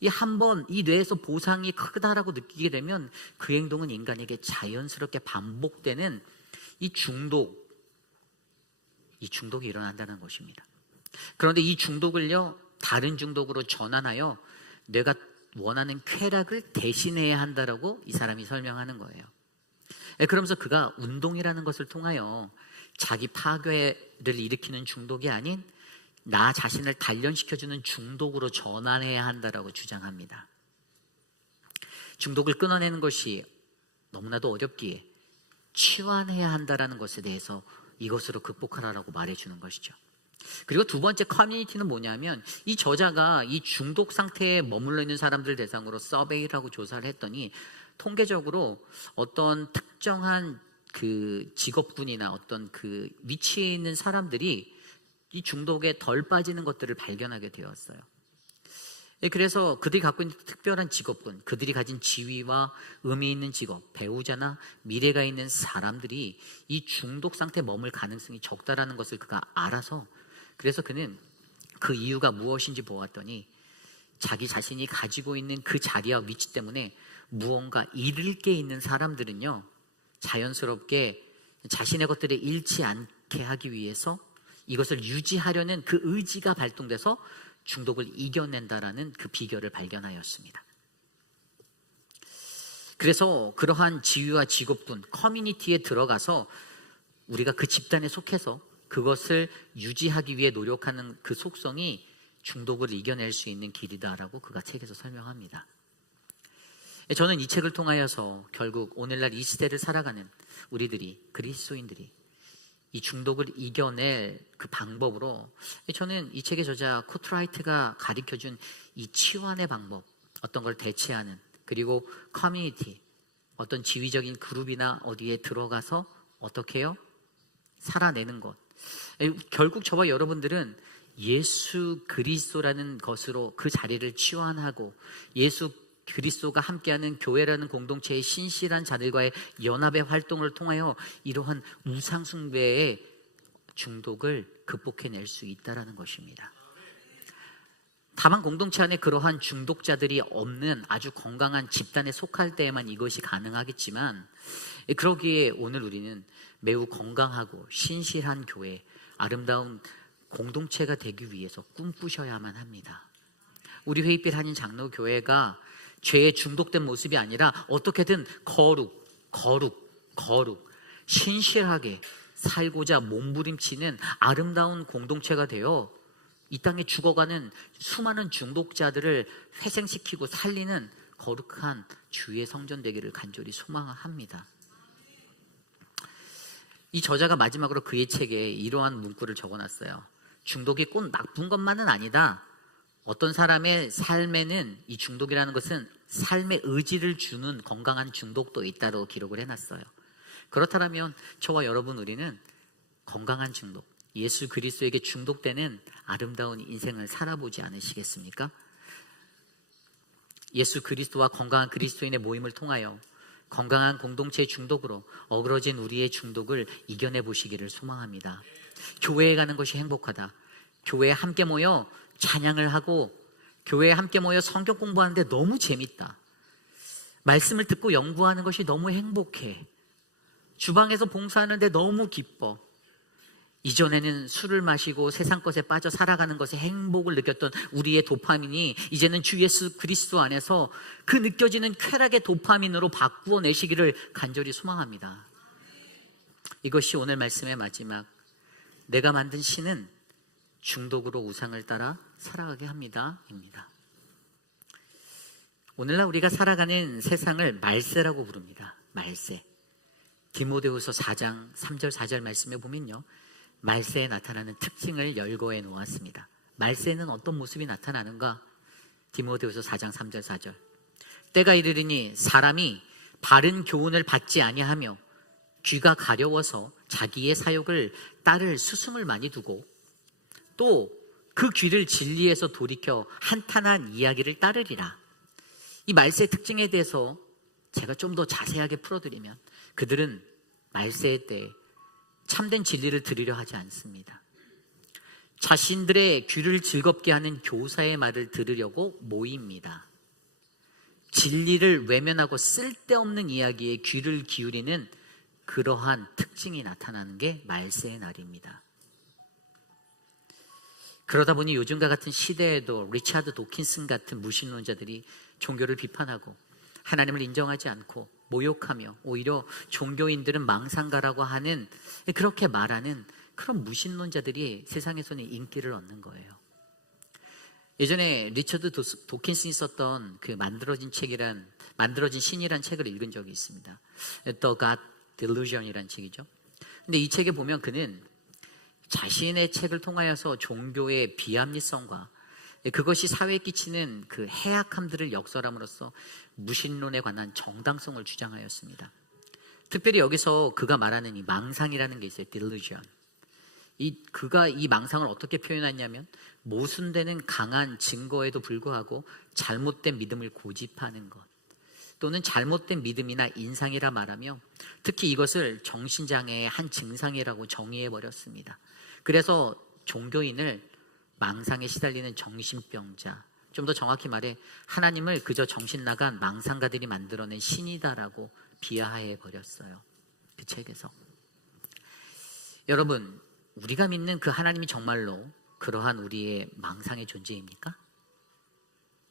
이 한번 이 뇌에서 보상이 크다라고 느끼게 되면 그 행동은 인간에게 자연스럽게 반복되는 이 중독이 일어난다는 것입니다. 그런데 이 중독을요, 다른 중독으로 전환하여 내가 원하는 쾌락을 대신해야 한다라고 이 사람이 설명하는 거예요. 그러면서 그가 운동이라는 것을 통하여 자기 파괴를 일으키는 중독이 아닌 나 자신을 단련시켜주는 중독으로 전환해야 한다라고 주장합니다. 중독을 끊어내는 것이 너무나도 어렵기에 치환해야 한다라는 것에 대해서 이것으로 극복하라라고 말해주는 것이죠. 그리고 두 번째 커뮤니티는 뭐냐면, 이 저자가 이 중독 상태에 머물러 있는 사람들 대상으로 서베이라고 조사를 했더니 통계적으로 어떤 특정한 그 직업군이나 어떤 그 위치에 있는 사람들이 이 중독에 덜 빠지는 것들을 발견하게 되었어요. 그래서 그들이 갖고 있는 특별한 직업군, 그들이 가진 지위와 의미 있는 직업, 배우자나 미래가 있는 사람들이 이 중독 상태에 머물 가능성이 적다라는 것을 그가 알아서, 그래서 그는 그 이유가 무엇인지 보았더니 자기 자신이 가지고 있는 그 자리와 위치 때문에 무언가 잃을 게 있는 사람들은요, 자연스럽게 자신의 것들을 잃지 않게 하기 위해서 이것을 유지하려는 그 의지가 발동돼서 중독을 이겨낸다라는 그 비결을 발견하였습니다. 그래서 그러한 지위와 직업군, 커뮤니티에 들어가서 우리가 그 집단에 속해서 그것을 유지하기 위해 노력하는 그 속성이 중독을 이겨낼 수 있는 길이다라고 그가 책에서 설명합니다. 저는 이 책을 통하여서 결국 오늘날 이 시대를 살아가는 우리들이, 그리스도인들이 이 중독을 이겨낼 그 방법으로, 저는 이 책의 저자 코트라이트가 가르쳐준 이 치환의 방법, 어떤 걸 대체하는, 그리고 커뮤니티, 어떤 지위적인 그룹이나 어디에 들어가서 어떻게 해요? 살아내는 것. 결국 저와 여러분들은 예수 그리스도라는 것으로 그 자리를 치환하고 예수 그리스도가 함께하는 교회라는 공동체의 신실한 자들과의 연합의 활동을 통하여 이러한 우상 숭배의 중독을 극복해낼 수 있다는 것입니다. 다만 공동체 안에 그러한 중독자들이 없는 아주 건강한 집단에 속할 때에만 이것이 가능하겠지만, 그러기에 오늘 우리는 매우 건강하고 신실한 교회, 아름다운 공동체가 되기 위해서 꿈꾸셔야만 합니다. 우리 회의빛 한인 장로교회가 죄에 중독된 모습이 아니라 어떻게든 거룩 신실하게 살고자 몸부림치는 아름다운 공동체가 되어 이 땅에 죽어가는 수많은 중독자들을 회생시키고 살리는 거룩한 주의 성전 되기를 간절히 소망합니다. 이 저자가 마지막으로 그의 책에 이러한 문구를 적어놨어요. 중독이 꼭 나쁜 것만은 아니다. 어떤 사람의 삶에는 이 중독이라는 것은 삶의 의지를 주는 건강한 중독도 있다고 기록을 해놨어요. 그렇다면 저와 여러분, 우리는 건강한 중독, 예수 그리스도에게 중독되는 아름다운 인생을 살아보지 않으시겠습니까? 예수 그리스도와 건강한 그리스도인의 모임을 통하여 건강한 공동체의 중독으로 어그러진 우리의 중독을 이겨내 보시기를 소망합니다. 교회에 가는 것이 행복하다. 교회에 함께 모여 찬양을 하고 교회에 함께 모여 성경 공부하는데 너무 재밌다. 말씀을 듣고 연구하는 것이 너무 행복해. 주방에서 봉사하는데 너무 기뻐. 이전에는 술을 마시고 세상 것에 빠져 살아가는 것에 행복을 느꼈던 우리의 도파민이 이제는 주 예수 그리스도 안에서 그 느껴지는 쾌락의 도파민으로 바꾸어 내시기를 간절히 소망합니다. 이것이 오늘 말씀의 마지막, 내가 만든 신은 중독으로 우상을 따라 살아가게 합니다 입니다. 오늘날 우리가 살아가는 세상을 말세라고 부릅니다. 말세. 디모데후서 4장 3절 4절 말씀에 보면요, 말세에 나타나는 특징을 열거해 놓았습니다. 말세는 어떤 모습이 나타나는가? 디모데후서 4장 3절 4절. 때가 이르리니 사람이 바른 교훈을 받지 아니하며 귀가 가려워서 자기의 사욕을 따를 수승을 많이 두고 또 그 귀를 진리에서 돌이켜 한탄한 이야기를 따르리라. 이 말세의 특징에 대해서 제가 좀 더 자세하게 풀어드리면, 그들은 말세의 때에 참된 진리를 들으려 하지 않습니다. 자신들의 귀를 즐겁게 하는 교사의 말을 들으려고 모입니다. 진리를 외면하고 쓸데없는 이야기에 귀를 기울이는 그러한 특징이 나타나는 게 말세의 날입니다. 그러다 보니 요즘과 같은 시대에도 리차드 도킨슨 같은 무신론자들이 종교를 비판하고 하나님을 인정하지 않고 모욕하며 오히려 종교인들은 망상가라고 하는, 그렇게 말하는 그런 무신론자들이 세상에서는 인기를 얻는 거예요. 예전에 리처드 도킨슨이 썼던 그 만들어진 신이란 책을 읽은 적이 있습니다. The God Delusion이라는 책이죠. 근데 이 책에 보면 그는 자신의 책을 통하여서 종교의 비합리성과 그것이 사회에 끼치는 그 해악함들을 역설함으로써 무신론에 관한 정당성을 주장하였습니다. 특별히 여기서 그가 말하는 이 망상이라는 게 있어요. delusion. 그가 이 망상을 어떻게 표현했냐면, 모순되는 강한 증거에도 불구하고 잘못된 믿음을 고집하는 것, 또는 잘못된 믿음이나 인상이라 말하며 특히 이것을 정신장애의 한 증상이라고 정의해버렸습니다. 그래서 종교인을 망상에 시달리는 정신병자, 좀 더 정확히 말해 하나님을 그저 정신 나간 망상가들이 만들어낸 신이다라고 비하해 버렸어요. 그 책에서. 여러분, 우리가 믿는 그 하나님이 정말로 그러한 우리의 망상의 존재입니까?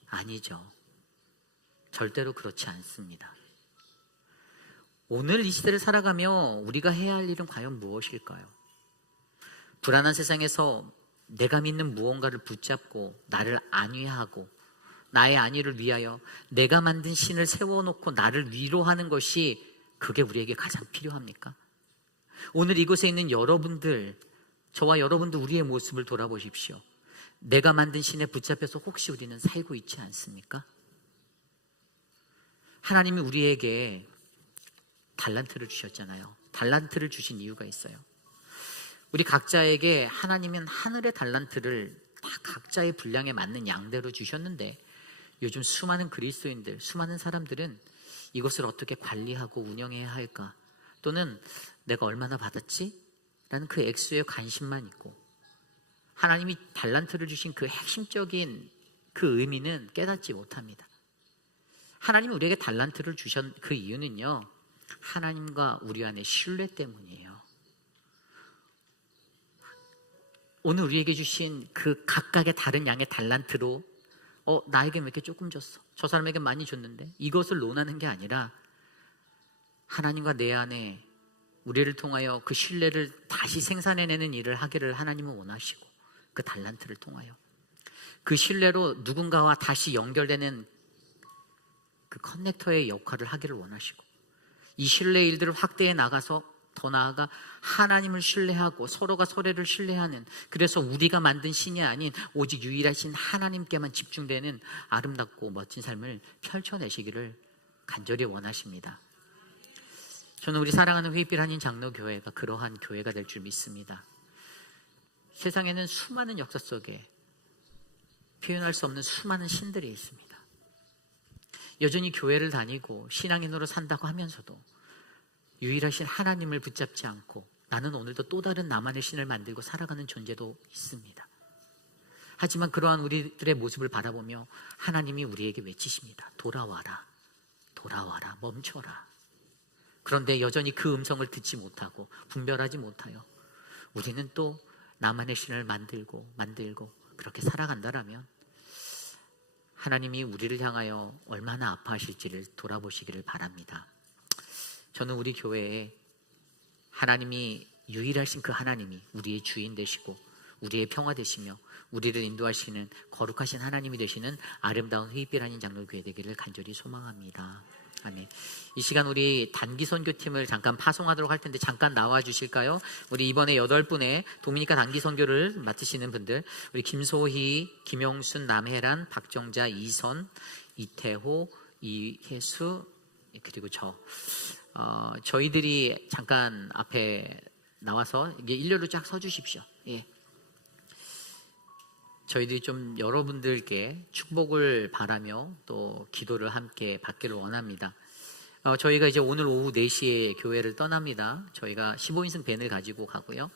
아니죠. 절대로 그렇지 않습니다. 오늘 이 시대를 살아가며 우리가 해야 할 일은 과연 무엇일까요? 불안한 세상에서 내가 믿는 무언가를 붙잡고 나를 안위하고 나의 안위를 위하여 내가 만든 신을 세워놓고 나를 위로하는 것이, 그게 우리에게 가장 필요합니까? 오늘 이곳에 있는 여러분들, 저와 여러분들, 우리의 모습을 돌아보십시오. 내가 만든 신에 붙잡혀서 혹시 우리는 살고 있지 않습니까? 하나님이 우리에게 달란트를 주셨잖아요. 달란트를 주신 이유가 있어요. 우리 각자에게 하나님은 하늘의 달란트를 다 각자의 분량에 맞는 양대로 주셨는데, 요즘 수많은 그리스도인들, 수많은 사람들은 이것을 어떻게 관리하고 운영해야 할까, 또는 내가 얼마나 받았지? 라는 그 액수에 관심만 있고, 하나님이 달란트를 주신 그 핵심적인 그 의미는 깨닫지 못합니다. 하나님이 우리에게 달란트를 주신 그 이유는요, 하나님과 우리 안의 신뢰 때문이에요. 오늘 우리에게 주신 그 각각의 다른 양의 달란트로 나에게 왜 이렇게 조금 줬어? 저 사람에게 많이 줬는데? 이것을 논하는 게 아니라 하나님과 내 안에 우리를 통하여 그 신뢰를 다시 생산해내는 일을 하기를 하나님은 원하시고, 그 달란트를 통하여 그 신뢰로 누군가와 다시 연결되는 그 커넥터의 역할을 하기를 원하시고, 이 신뢰의 일들을 확대해 나가서 더 나아가 하나님을 신뢰하고 서로가 서로를 신뢰하는, 그래서 우리가 만든 신이 아닌 오직 유일하신 하나님께만 집중되는 아름답고 멋진 삶을 펼쳐내시기를 간절히 원하십니다. 저는 우리 사랑하는 회빛 한인 장로교회가 그러한 교회가 될 줄 믿습니다. 세상에는 수많은 역사 속에 표현할 수 없는 수많은 신들이 있습니다. 여전히 교회를 다니고 신앙인으로 산다고 하면서도 유일하신 하나님을 붙잡지 않고 나는 오늘도 또 다른 나만의 신을 만들고 살아가는 존재도 있습니다. 하지만 그러한 우리들의 모습을 바라보며 하나님이 우리에게 외치십니다. 돌아와라, 돌아와라, 멈춰라. 그런데 여전히 그 음성을 듣지 못하고 분별하지 못하여 우리는 또 나만의 신을 만들고 그렇게 살아간다라면 하나님이 우리를 향하여 얼마나 아파하실지를 돌아보시기를 바랍니다. 저는 우리 교회에 하나님이 유일하신 그 하나님이 우리의 주인 되시고 우리의 평화 되시며 우리를 인도하시는 거룩하신 하나님이 되시는 아름다운 회빛 한인 장로교회 되기를 간절히 소망합니다. 아멘. 이 시간 우리 단기 선교팀을 잠깐 파송하도록 할 텐데 잠깐 나와 주실까요? 우리 이번에 8분의 도미니카 단기 선교를 맡으시는 분들, 우리 김소희, 김용순, 남혜란, 박정자, 이선, 이태호, 이혜수, 그리고 저희들이 잠깐 앞에 나와서 이게 일렬로 쫙 서 주십시오. 예. 저희들이 좀 여러분들께 축복을 바라며 또 기도를 함께 받기를 원합니다. 저희가 이제 오늘 오후 4시에 교회를 떠납니다. 저희가 15인승 밴을 가지고 가고요.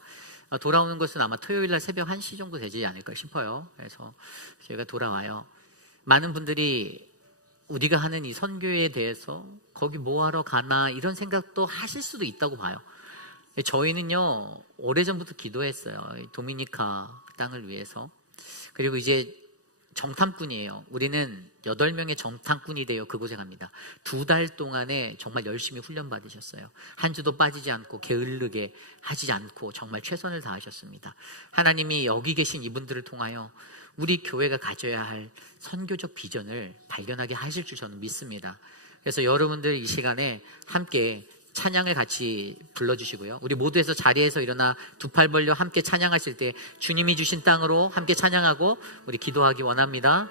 돌아오는 것은 아마 토요일날 새벽 1시 정도 되지 않을까 싶어요. 그래서 저희가 돌아와요. 많은 분들이 우리가 하는 이 선교에 대해서 거기 뭐하러 가나 이런 생각도 하실 수도 있다고 봐요. 저희는요 오래전부터 기도했어요. 도미니카 땅을 위해서. 그리고 이제 정탐꾼이에요. 우리는 8명의 정탐꾼이 되어 그곳에 갑니다. 2달 동안에 정말 열심히 훈련 받으셨어요. 한 주도 빠지지 않고 게으르게 하지 않고 정말 최선을 다하셨습니다. 하나님이 여기 계신 이분들을 통하여 우리 교회가 가져야 할 선교적 비전을 발견하게 하실 줄 저는 믿습니다. 그래서 여러분들 이 시간에 함께 찬양을 같이 불러주시고요. 우리 모두에서 자리에서 일어나 2팔 벌려 함께 찬양하실 때 주님이 주신 땅으로 함께 찬양하고 우리 기도하기 원합니다.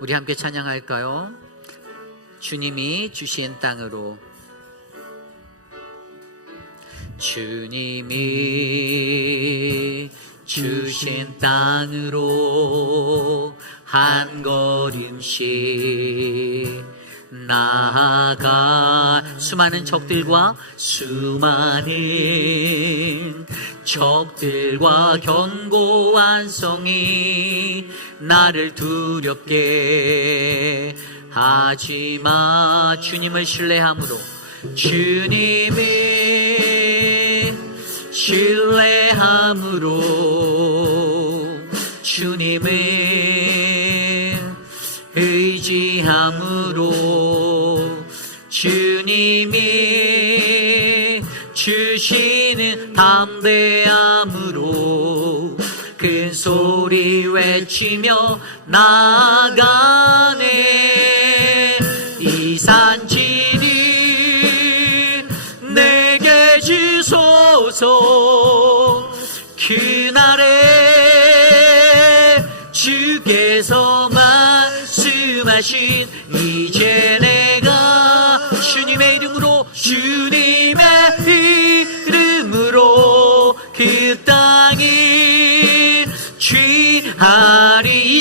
우리 함께 찬양할까요? 주님이 주신 땅으로, 주님이 주신 땅으로 한 걸음씩 나아가 수많은 적들과 견고한 성이 나를 두렵게 하지마. 주님을 신뢰함으로, 주님을 의지함으로, 주님이 주시는 담대함으로 큰 소리 외치며 나아가네. 이 산지를 내게 주소서.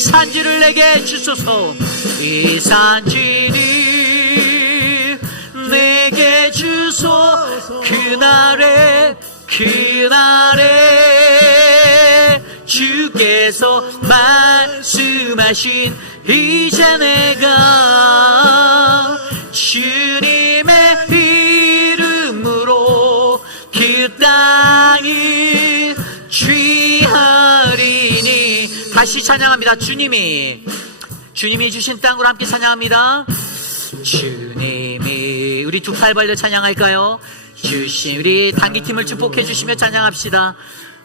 산지를 내게 주소서. 이 산지를 내게 주소서. 그날에 주께서 말씀하신 이제 내가 주님의 이름으로 그 땅을 취하리니. 다시 찬양합니다. 주님이 주신 땅으로 함께 찬양합니다. 주님이, 우리 두 팔 벌려 찬양할까요? 주신, 우리 단기팀을 축복해 주시며 찬양합시다.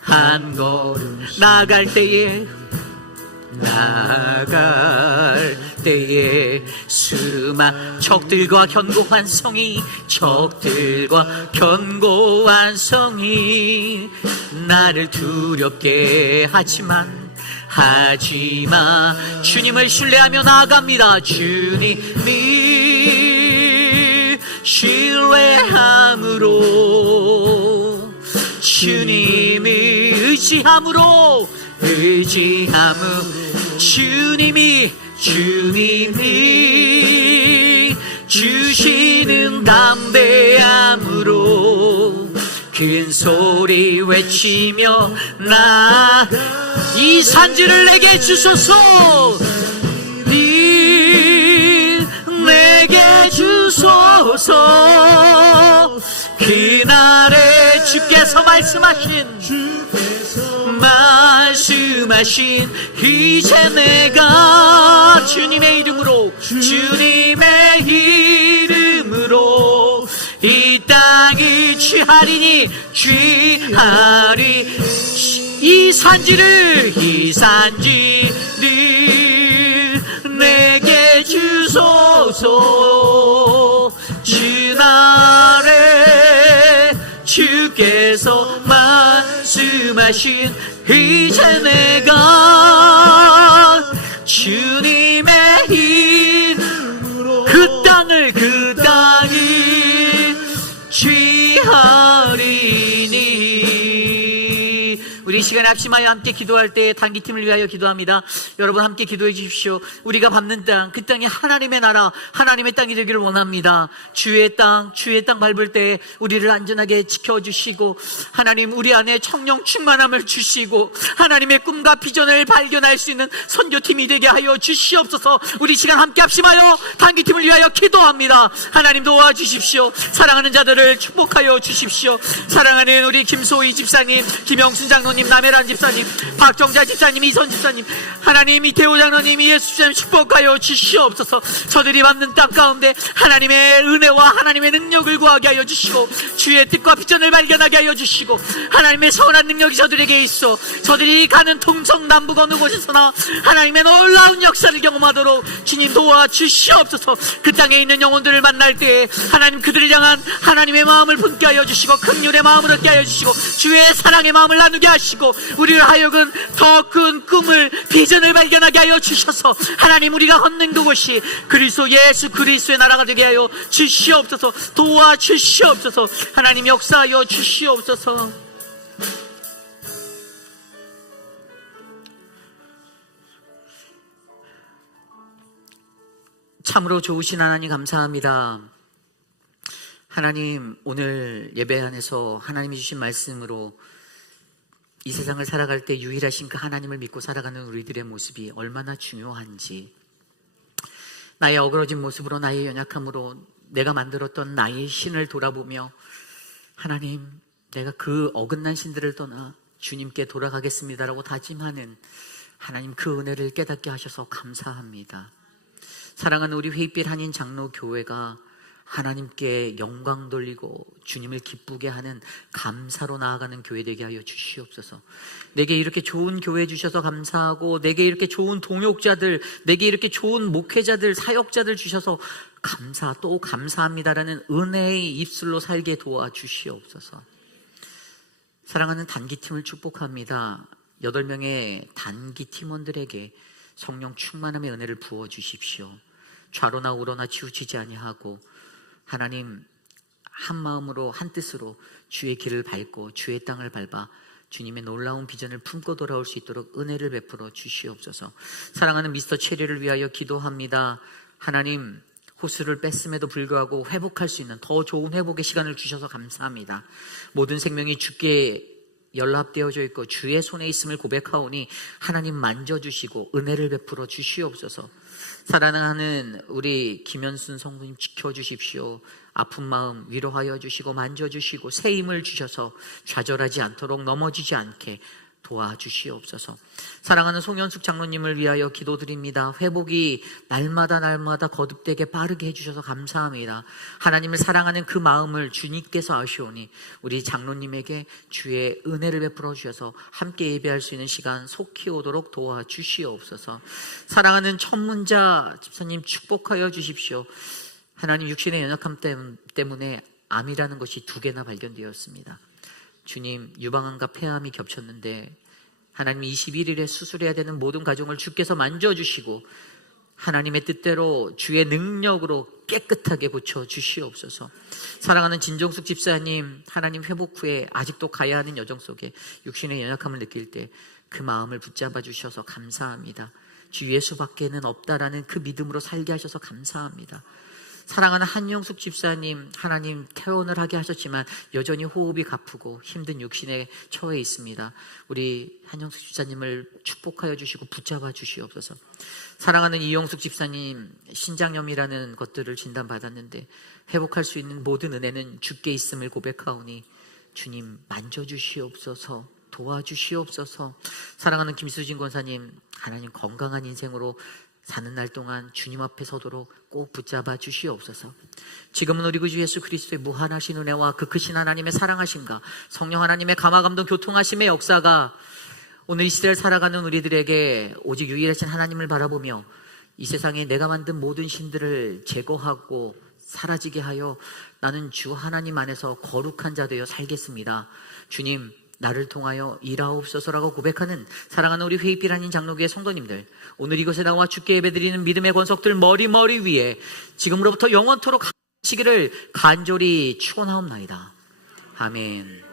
한 걸음 나아갈 때에 수많은 적들과 견고한 성이 나를 두렵게 하지만 주님을 신뢰하며 나아갑니다. 주님을 신뢰함으로, 주님을 의지함으로, 주님이 주시는 담대함으로 큰 소리 외치며 이 산지를 내게 주소서. 내게 주소서. 그날에 주께서 말씀하신 이제 내가 주님의 이름으로 이 땅을 취하리. 이 산지를 내게 주소서. 주날에 주께서 말씀하신 이제 내가 주님의 이름으로 그 땅을 취하리니. 우리 시간에 합심하여 함께 기도할 때 단기팀을 위하여 기도합니다. 여러분 함께 기도해 주십시오. 우리가 밟는 땅, 그 땅이 하나님의 나라, 하나님의 땅이 되기를 원합니다. 주의 땅 밟을 때 우리를 안전하게 지켜주시고, 하나님 우리 안에 청령 충만함을 주시고, 하나님의 꿈과 비전을 발견할 수 있는 선교팀이 되게 하여 주시옵소서. 우리 시간 함께 합심하여 단기팀을 위하여 기도합니다. 하나님 도와주십시오. 사랑하는 자들을 축복하여 주십시오. 사랑하는 우리 김소희 집사님, 김영순 장로님, 남혜란 집사님, 박정자 집사님, 이선 집사님, 하나님 이태호 장로님, 예수 집사님 축복하여 주시옵소서. 저들이 받는 땅 가운데 하나님의 은혜와 하나님의 능력을 구하게 하여 주시고, 주의 뜻과 비전을 발견하게 하여 주시고, 하나님의 선한 능력이 저들에게 있어 저들이 가는 동성 남북 어느 곳에서나 하나님의 놀라운 역사를 경험하도록 주님 도와주시옵소서. 그 땅에 있는 영혼들을 만날 때 하나님 그들을 향한 하나님의 마음을 품게 하여 주시고, 긍휼의 마음을 얻게 하여 주시고, 주의 사랑의 마음을 나누게 하시고, 우리를 하여금 더 큰 꿈을, 비전을 발견하게 하여 주셔서 하나님 우리가 걷는 그곳이 예수 그리스도의 나라가 되게 하여 주시옵소서. 도와주시옵소서. 하나님 역사하여 주시옵소서. 참으로 좋으신 하나님 감사합니다. 하나님 오늘 예배 안에서 하나님이 주신 말씀으로 이 세상을 살아갈 때 유일하신 그 하나님을 믿고 살아가는 우리들의 모습이 얼마나 중요한지, 나의 어그러진 모습으로, 나의 연약함으로 내가 만들었던 나의 신을 돌아보며 하나님 내가 그 어긋난 신들을 떠나 주님께 돌아가겠습니다라고 다짐하는 하나님 그 은혜를 깨닫게 하셔서 감사합니다. 사랑하는 우리 회빛 한인 장로교회가 하나님께 영광 돌리고 주님을 기쁘게 하는 감사로 나아가는 교회 되게 하여 주시옵소서. 내게 이렇게 좋은 교회 주셔서 감사하고, 내게 이렇게 좋은 동역자들, 내게 이렇게 좋은 목회자들, 사역자들 주셔서 또 감사합니다라는 은혜의 입술로 살게 도와주시옵소서. 사랑하는 단기팀을 축복합니다. 8명의 단기팀원들에게 성령 충만함의 은혜를 부어주십시오. 좌로나 우로나 치우치지 아니하고 하나님 한 마음으로 한 뜻으로 주의 길을 밟고 주의 땅을 밟아 주님의 놀라운 비전을 품고 돌아올 수 있도록 은혜를 베풀어 주시옵소서. 사랑하는 미스터 체리를 위하여 기도합니다. 하나님, 호수를 뺐음에도 불구하고 회복할 수 있는 더 좋은 회복의 시간을 주셔서 감사합니다. 모든 생명이 주께 연합되어져 있고 주의 손에 있음을 고백하오니 하나님 만져주시고 은혜를 베풀어 주시옵소서. 사랑하는 우리 김현순 성도님 지켜주십시오. 아픈 마음 위로하여 주시고 만져주시고 새 힘을 주셔서 좌절하지 않도록 넘어지지 않게 도와주시옵소서. 사랑하는 송현숙 장로님을 위하여 기도드립니다. 회복이 날마다 거듭되게 빠르게 해주셔서 감사합니다. 하나님을 사랑하는 그 마음을 주님께서 아시오니 우리 장로님에게 주의 은혜를 베풀어 주셔서 함께 예배할 수 있는 시간 속히 오도록 도와주시옵소서. 사랑하는 천문자 집사님 축복하여 주십시오. 하나님, 육신의 연약함 때문에 암이라는 것이 2개나 발견되었습니다. 주님, 유방암과 폐암이 겹쳤는데 하나님 21일에 수술해야 되는 모든 가정을 주께서 만져주시고 하나님의 뜻대로 주의 능력으로 깨끗하게 고쳐주시옵소서. 사랑하는 진정숙 집사님, 하나님 회복 후에 아직도 가야 하는 여정 속에 육신의 연약함을 느낄 때 그 마음을 붙잡아 주셔서 감사합니다. 주 예수밖에는 없다라는 그 믿음으로 살게 하셔서 감사합니다. 사랑하는 한영숙 집사님, 하나님 퇴원을 하게 하셨지만 여전히 호흡이 가쁘고 힘든 육신에 처해 있습니다. 우리 한영숙 집사님을 축복하여 주시고 붙잡아 주시옵소서. 사랑하는 이영숙 집사님, 신장염이라는 것들을 진단받았는데 회복할 수 있는 모든 은혜는 주께 있음을 고백하오니 주님 만져주시옵소서, 도와주시옵소서. 사랑하는 김수진 권사님, 하나님 건강한 인생으로 사는 날 동안 주님 앞에 서도록 꼭 붙잡아 주시옵소서. 지금은 우리 구주 예수 그리스도의 무한하신 은혜와 그 크신 하나님의 사랑하심과 성령 하나님의 감화감동 교통하심의 역사가 오늘 이 시대를 살아가는 우리들에게 오직 유일하신 하나님을 바라보며 이 세상에 내가 만든 모든 신들을 제거하고 사라지게 하여 나는 주 하나님 안에서 거룩한 자 되어 살겠습니다. 주님, 나를 통하여 일하옵소서라고 고백하는 사랑하는 우리 회의빛 아닌 장로교회 성도님들, 오늘 이곳에 나와 주께 예배드리는 믿음의 권석들 머리 위에 지금으로부터 영원토록 하시기를 간절히 축원하옵나이다. 아멘.